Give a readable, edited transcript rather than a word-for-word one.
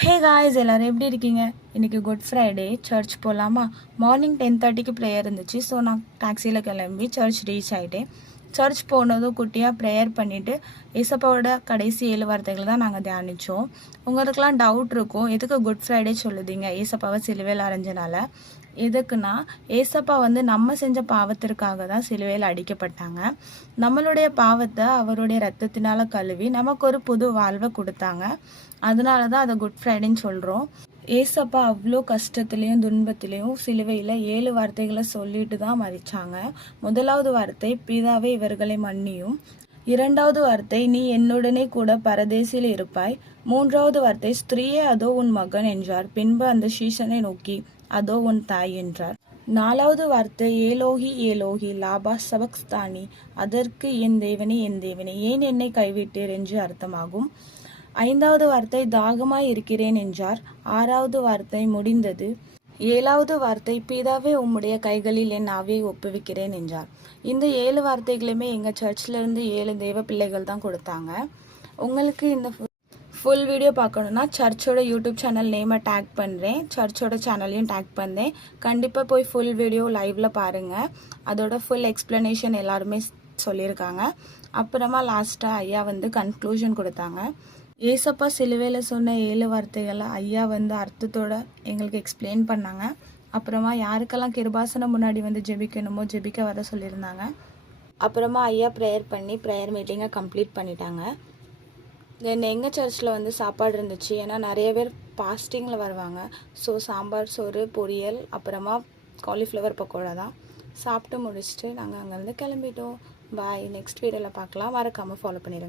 Hey guys எல்லோரும் எப்படி இருக்கீங்க? இன்றைக்கி குட் ஃப்ரைடே. சர்ச் போகலாமா? மார்னிங் 10:30க்கு ப்ரேயர் இருந்துச்சு. ஸோ நான் டாக்ஸியில் கிளம்பி சர்ச் ரீச் ஆகிட்டேன். சர்ச் போனதும் குட்டியாக ப்ரேயர் பண்ணிவிட்டு ஏசப்பாவோட கடைசி 7 வார்த்தைகள் தான் நாங்கள் தியானித்தோம். உங்களுக்கெல்லாம் டவுட் இருக்கும், எதுக்கு குட் ஃப்ரைடே சொல்லுதீங்க ஏசப்பாவை சிலுவையில் அரைஞ்சனால? எதுக்குன்னா, ஏசப்பா நம்ம செஞ்ச பாவத்திற்காக தான் சிலுவையில் அடிக்கப்பட்டாங்க. நம்மளுடைய பாவத்தை அவருடைய ரத்தத்தினால கழுவி நமக்கு ஒரு புது வாழ்வை கொடுத்தாங்க. அதனால தான் அதை குட் ஃப்ரைடேன்னு சொல்கிறோம். ஏசப்பா அவ்வளோ கஷ்டத்துலேயும் துன்பத்திலையும் சிலுவையில் 7 வார்த்தைகளை சொல்லிட்டு தான் மறிச்சாங்க. முதலாவது வார்த்தை, பிதாவே இவர்களை மன்னியும். இரண்டாவது வார்த்தை, நீ என்னுடனே கூட பரதேசில் இருப்பாய். மூன்றாவது வார்த்தை, ஸ்திரீயே அதோ உன் மகன் என்றார். பின்பு அந்த சீஷனை நோக்கி, அதோ உன் தாய் என்றார். நாலாவது வார்த்தை, ஏலோகி ஏலோகி லாபா சபக்ஸ்தானி, அதற்கு என் தேவனே ஏன் என்னை கைவிட்டீர் என்று அர்த்தமாகும். ஐந்தாவது வார்த்தை, தாகமாய் இருக்கிறேன் என்றார். ஆறாவது வார்த்தை, முடிந்தது. ஏழாவது வார்த்தை, பிதாவே உம்முடைய கைகளில் என் ஆவியை ஒப்புவிக்கிறேன் என்றார். இந்த 7 வார்த்தைகளுமே எங்கள் சர்ச்சில் 7 தேவ பிள்ளைகள் தான் கொடுத்தாங்க. உங்களுக்கு இந்த ஃபுல் வீடியோ பார்க்கணுன்னா சர்ச்சோட யூடியூப் சேனல் நேமை டேக் பண்ணுறேன், சர்ச்சோட சேனலையும் டேக் பண்ணுறேன். கண்டிப்பாக போய் ஃபுல் வீடியோ லைவில் பாருங்கள். அதோட ஃபுல் எக்ஸ்ப்ளனேஷன் எல்லாருமே சொல்லியிருக்காங்க. அப்புறமா லாஸ்ட்டாக ஐயா கன்க்ளூஷன் கொடுத்தாங்க. ஏசப்பா சிலுவையில் சொன்ன 7 வார்த்தைகளை ஐயா அர்த்தத்தோட எங்களுக்கு எக்ஸ்பிளைன் பண்ணாங்க. அப்புறமா யாருக்கெல்லாம் கிருபாசனம் முன்னாடி ஜெபிக்கணுமோ ஜெபிக்க வர சொல்லியிருந்தாங்க. அப்புறமா ஐயா ப்ரேயர் பண்ணி ப்ரேயர் மீட்டிங்கை கம்ப்ளீட் பண்ணிட்டாங்க. தென் எங்கள் சர்ச்சில் சாப்பாடு இருந்துச்சு. ஏன்னா நிறைய பேர் பாஸ்டிங்கில் வருவாங்க. ஸோ சாம்பார் சோறு பொரியல் அப்புறமா காலிஃப்ளவர் பக்கோடா தான் சாப்பிட்டு முடிச்சுட்டு நாங்கள் அங்கேருந்து கிளம்பிட்டோம். பாய். நெக்ஸ்ட் வீடியோவில் பார்க்கலாம். மறக்காமல் ஃபாலோ பண்ணிடுங்க.